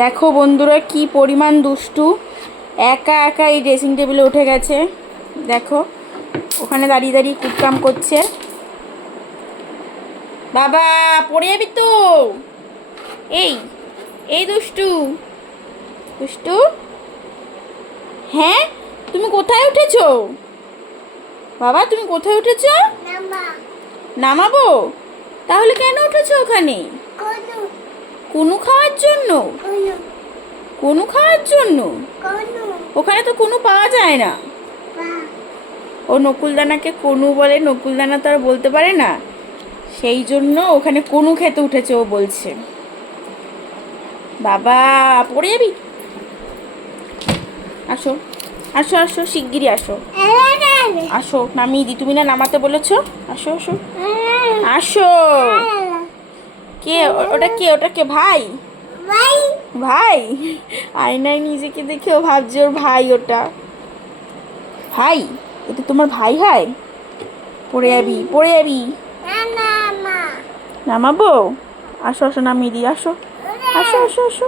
দেখো বন্ধুরা কি পরিমাণ দুষ্টু, একা একা এই ড্রেসিং টেবিলে উঠে গেছে। দেখো ওখানে দাঁড়িয়ে দাঁড়িয়ে কুটকাম করছে। বাবা পড়ে যাবি তো। এই এই দুষ্টু দুষ্টু, হ্যাঁ তুমি কোথায় উঠেছো? বাবা তুমি কোথায় উঠেছো? নামাবো? তাহলে কেন উঠেছো ওখানে? কুনু খাওয়ার জন্য? কুনু খাওয়ার জন্য? ওখানে তো কুনু পাওয়া যায় না। ও নকুলদানাকে কুনু বলে, নকুলদানা তো আর বলতে পারে না, সেই জন্য ওখানে কুনু খেতে উঠেছে ও বলছে। বাবা পড়ে যাবি, আসো আসো আসো শিগগিরই আসো, আসো নামিয়ে দি। তুমি না নামাতে বলেছো, আসো আসো আসো। কে ওটা? কে ওটা? কে ভাই? ভাই আয়নায় নিজেকে দেখে ও ভাবছে ওর ভাই ওটা। ভাই? এটা তোমার ভাই হয়? পড়ে যাবি, পড়ে যাবি। নামাবো? আসো আসো নামিয়ে দিই, আসো আসো আসো আসো।